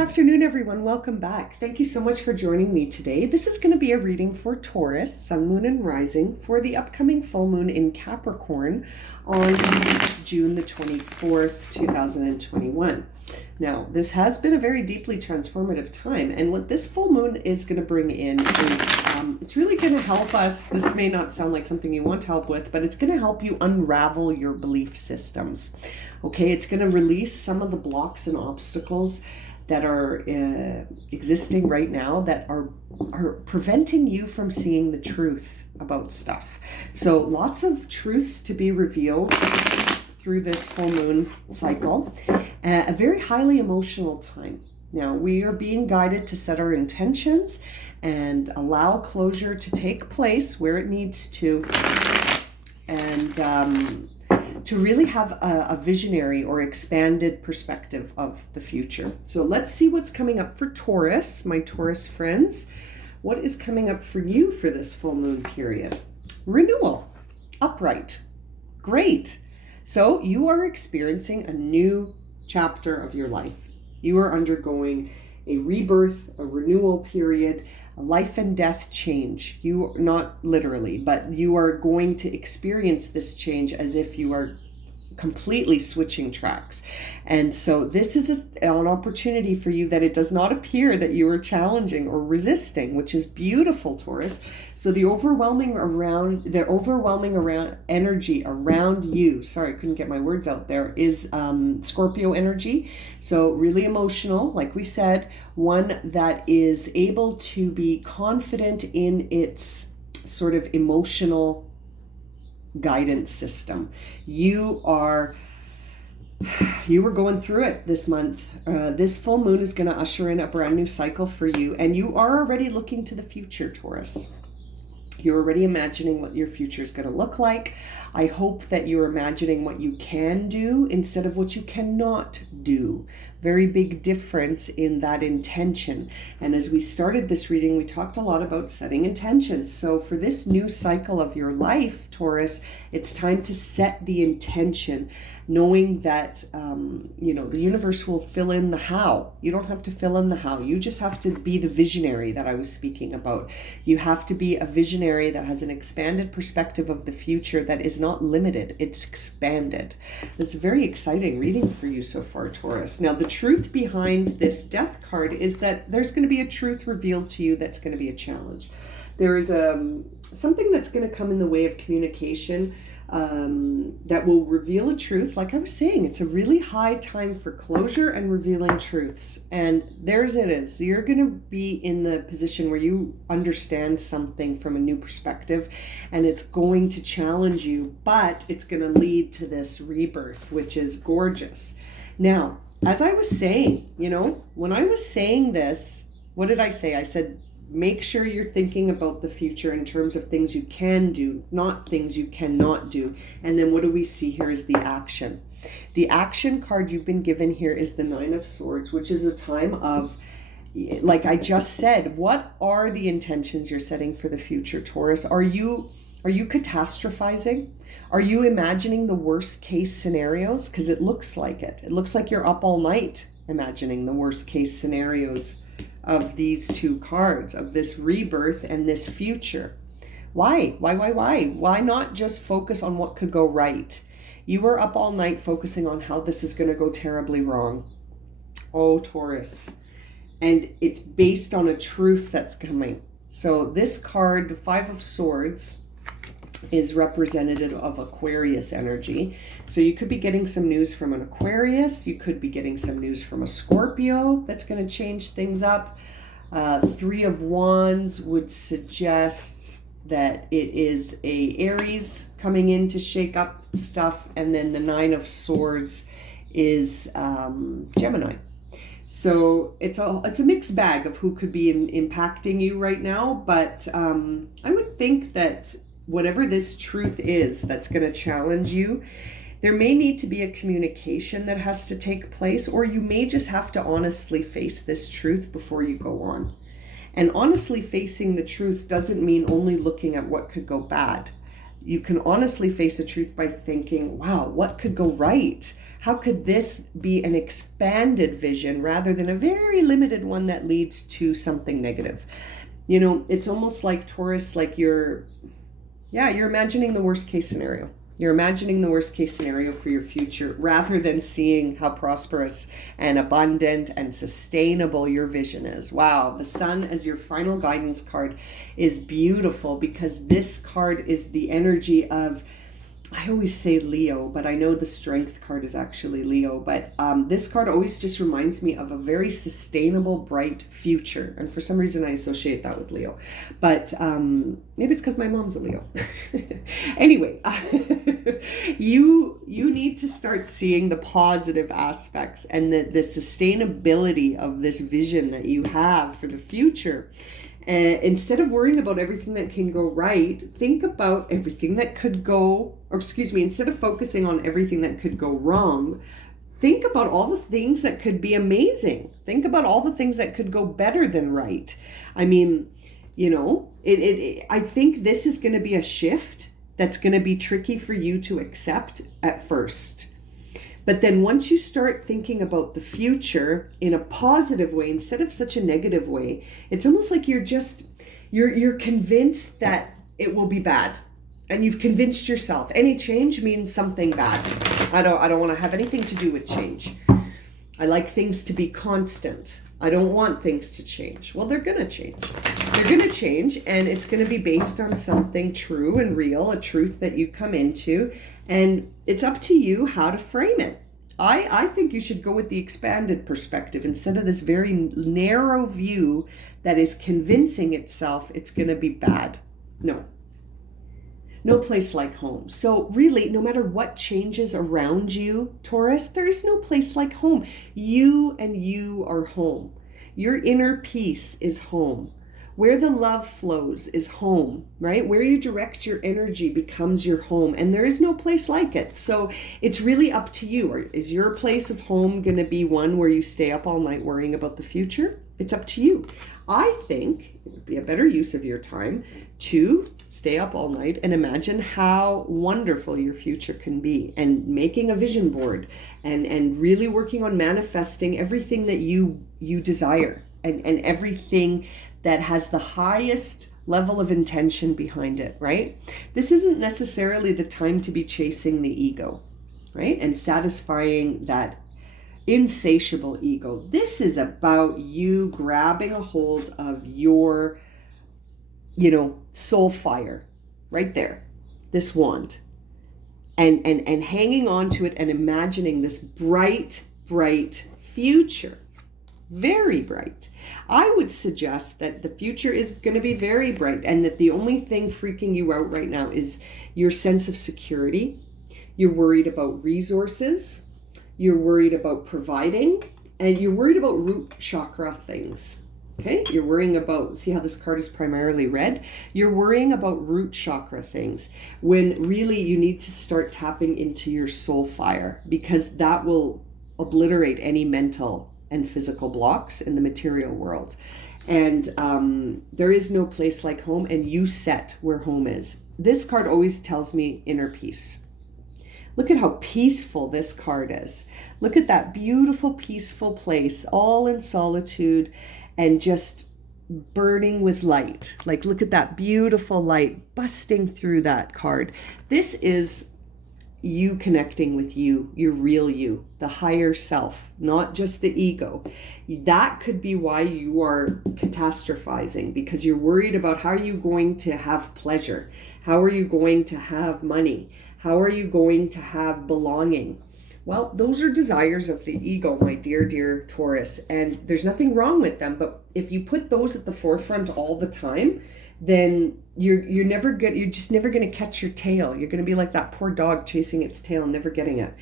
afternoon, everyone. Welcome back. Thank you so much for joining me today. This is going to be a reading for Taurus, Sun, Moon, and Rising for the upcoming full moon in Capricorn on June the 24th, 2021. Now, this has been a very deeply transformative time, and what this full moon is going to bring in is it's really going to help us. This may not sound like something you want help with, but it's going to help you unravel your belief systems. Okay, it's going to release some of the blocks and obstacles that are existing right now that are preventing you from seeing the truth about stuff. So lots of truths to be revealed through this full moon cycle. A very highly emotional time. Now, we are being guided to set our intentions and allow closure to take place where it needs to, and to really have a visionary or expanded perspective of the future. So let's see what's coming up for Taurus, my Taurus friends. What is coming up for you for this full moon period? Renewal, upright, great. So you are experiencing a new chapter of your life. You are undergoing a rebirth, a renewal period, a life and death change. You, not literally, but you are going to experience this change as if you are completely switching tracks. And so this is an opportunity for you that it does not appear that you are challenging or resisting, which is beautiful, Taurus. So the overwhelming energy around you, sorry, I couldn't get my words out there, is Scorpio energy. So really emotional, like we said, one that is able to be confident in its sort of emotional guidance system. You were going through it this month. This full moon is going to usher in a brand new cycle for you, and you are already looking to the future, Taurus. You're already imagining what your future is going to look like. I hope that you're imagining what you can do instead of what you cannot do. Very big difference in that intention. And as we started this reading, we talked a lot about setting intentions. So for this new cycle of your life, Taurus, it's time to set the intention, knowing that, the universe will fill in the how. You don't have to fill in the how. You just have to be the visionary that I was speaking about. You have to be a visionary that has an expanded perspective of the future that is not limited. It's expanded. It's a very exciting reading for you so far, Taurus. Now, the truth behind this death card is that there's going to be a truth revealed to you that's going to be a challenge. There is something that's going to come in the way of communication that will reveal a truth. Like I was saying, it's a really high time for closure and revealing truths. And there's it is. You're going to be in the position where you understand something from a new perspective, and it's going to challenge you, but it's going to lead to this rebirth, which is gorgeous. Now, as I was saying, when I was saying this, what did I say? I said, make sure you're thinking about the future in terms of things you can do, not things you cannot do. And then what do we see here is the action. The action card you've been given here is the Nine of Swords, which is a time of, like I just said, what are the intentions you're setting for the future, Taurus? Are you catastrophizing? Are you imagining the worst case scenarios? Because it looks like it. It looks like you're up all night imagining the worst case scenarios of these two cards, of this rebirth and this future. Why? Why not just focus on what could go right? You were up all night focusing on how this is going to go terribly wrong. Oh, Taurus. And it's based on a truth that's coming. So this card, the Five of Swords, is representative of Aquarius energy. So you could be getting some news from an Aquarius. You could be getting some news from a Scorpio that's going to change things up. Three of Wands would suggest that it is a Aries coming in to shake up stuff. And then the Nine of Swords is Gemini. So it's a mixed bag of who could be impacting you right now. But I would think that whatever this truth is that's going to challenge you, there may need to be a communication that has to take place, or you may just have to honestly face this truth before you go on. And honestly facing the truth doesn't mean only looking at what could go bad. you can honestly face a truth by thinking, wow, what could go right? How could this be an expanded vision rather than a very limited one that leads to something negative? You know, it's almost like Taurus, like you're imagining the worst case scenario. You're imagining the worst case scenario for your future rather than seeing how prosperous and abundant and sustainable your vision is. Wow, the Sun as your final guidance card is beautiful because this card is the energy of, I always say Leo, but I know the Strength card is actually Leo. But this card always just reminds me of a very sustainable, bright future. And for some reason, I associate that with Leo. But maybe it's because my mom's a Leo. Anyway, you need to start seeing the positive aspects and the sustainability of this vision that you have for the future. Instead of worrying about everything that can go right, think about everything that could go, or excuse me, instead of focusing on everything that could go wrong, think about all the things that could be amazing. Think about all the things that could go better than right. I mean, you know, I think this is going to be a shift that's going to be tricky for you to accept at first. But then once you start thinking about the future in a positive way, instead of such a negative way, it's almost like you're convinced that it will be bad. And you've convinced yourself any change means something bad. I don't want to have anything to do with change. I like things to be constant. I don't want things to change. Well, they're going to change. They're going to change, and it's going to be based on something true and real, a truth that you come into, and it's up to you how to frame it. I think you should go with the expanded perspective instead of this very narrow view that is convincing itself it's going to be bad. No place like home. So really, no matter what changes around you, Taurus, there is no place like home. You and you are home. Your inner peace is home. Where the love flows is home, right? Where you direct your energy becomes your home, and there is no place like it. So it's really up to you. Is your place of home going to be one where you stay up all night worrying about the future? It's up to you. I think it would be a better use of your time to stay up all night and imagine how wonderful your future can be, and making a vision board and really working on manifesting everything that you desire and everything that has the highest level of intention behind it, right? This isn't necessarily the time to be chasing the ego, right? And satisfying that insatiable ego. This is about you grabbing a hold of your, soul fire right there, this wand, and hanging on to it and imagining this bright, bright future. Very bright. I would suggest that the future is going to be very bright, and that the only thing freaking you out right now is your sense of security. You're worried about resources. You're worried about providing, and you're worried about root chakra things. Okay? You're worrying about, see how this card is primarily red? You're worrying about root chakra things, when really you need to start tapping into your soul fire, because that will obliterate any mental and physical blocks in the material world. And there is no place like home, and you set where home is. This card always tells me inner peace. Look at how peaceful this card is. Look at that beautiful, peaceful place, all in solitude and just burning with light. Like, look at that beautiful light busting through that card. This is you connecting with you, your real you, the higher self, not just the ego. That could be why you are catastrophizing, because you're worried about how are you going to have pleasure? How are you going to have money? How are you going to have belonging? Well, those are desires of the ego, my dear, dear Taurus, and there's nothing wrong with them. But if you put those at the forefront all the time, then you're just never going to catch your tail. You're going to be like that poor dog chasing its tail and never getting it.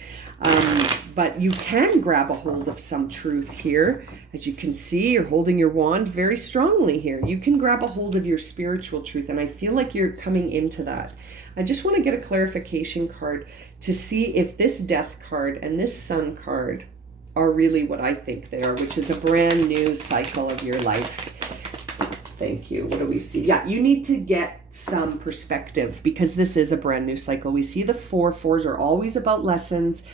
But you can grab a hold of some truth here. As you can see, you're holding your wand very strongly here. You can grab a hold of your spiritual truth, and I feel like you're coming into that. I just want to get a clarification card to see if this Death card and this Sun card are really what I think they are, which is a brand new cycle of your life. Thank you. What do we see? Yeah, you need to get some perspective because this is a brand new cycle. We see the fours are always about lessons.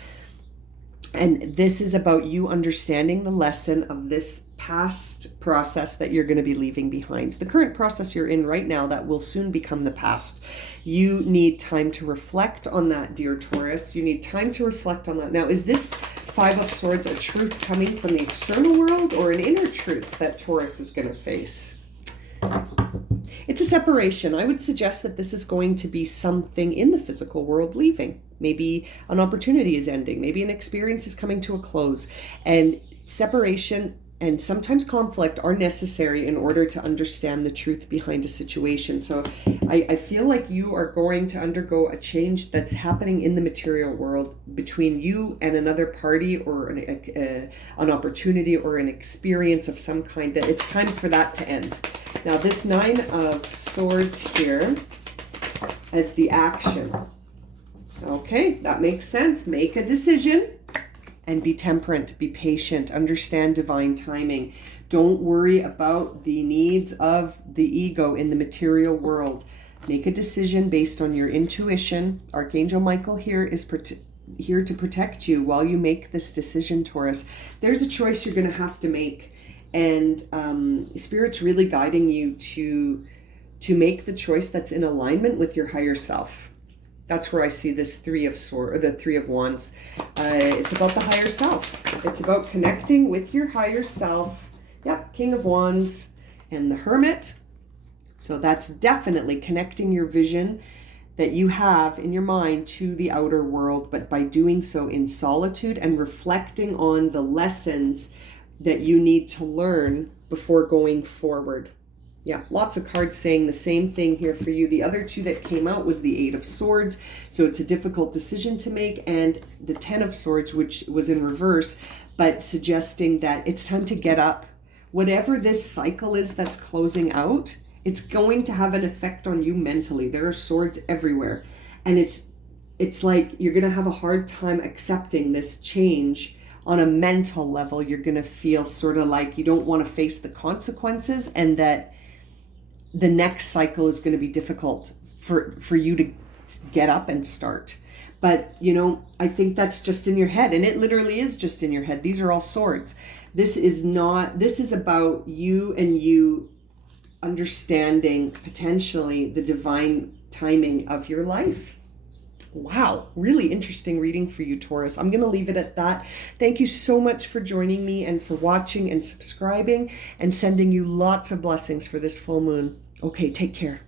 And this is about you understanding the lesson of this past process that you're going to be leaving behind. The current process you're in right now that will soon become the past. You need time to reflect on that, dear Taurus. You need time to reflect on that. Now, is this Five of Swords a truth coming from the external world or an inner truth that Taurus is going to face? It's a separation. I would suggest that this is going to be something in the physical world leaving. Maybe an opportunity is ending. Maybe an experience is coming to a close. And separation and sometimes conflict are necessary in order to understand the truth behind a situation. So I feel like you are going to undergo a change that's happening in the material world between you and another party, or an opportunity or an experience of some kind, that it's time for that to end. Now, this Nine of Swords here as the action. Okay, that makes sense. Make a decision and be temperate, be patient, understand divine timing. Don't worry about the needs of the ego in the material world. Make a decision based on your intuition. Archangel Michael here is here to protect you while you make this decision, Taurus. There's a choice you're going to have to make. And Spirit's really guiding you to make the choice that's in alignment with your higher self. That's where I see this Three of Swords, or the Three of Wands. It's about the higher self. It's about connecting with your higher self. Yep, King of Wands and the Hermit. So that's definitely connecting your vision that you have in your mind to the outer world, but by doing so in solitude and reflecting on the lessons that you need to learn before going forward. Yeah, lots of cards saying the same thing here for you. The other two that came out was the Eight of Swords. So it's a difficult decision to make. And the Ten of Swords, which was in reverse, but suggesting that it's time to get up. Whatever this cycle is that's closing out, it's going to have an effect on you mentally. There are swords everywhere. And it's like you're going to have a hard time accepting this change. On a mental level, you're going to feel sort of like you don't want to face the consequences, and that the next cycle is going to be difficult for you to get up and start. But, you know, I think that's just in your head, and it literally is just in your head. These are all swords. This is about you and you understanding potentially the divine timing of your life. Wow, really interesting reading for you, Taurus. I'm going to leave it at that. Thank you so much for joining me and for watching and subscribing, and sending you lots of blessings for this full moon. Okay, take care.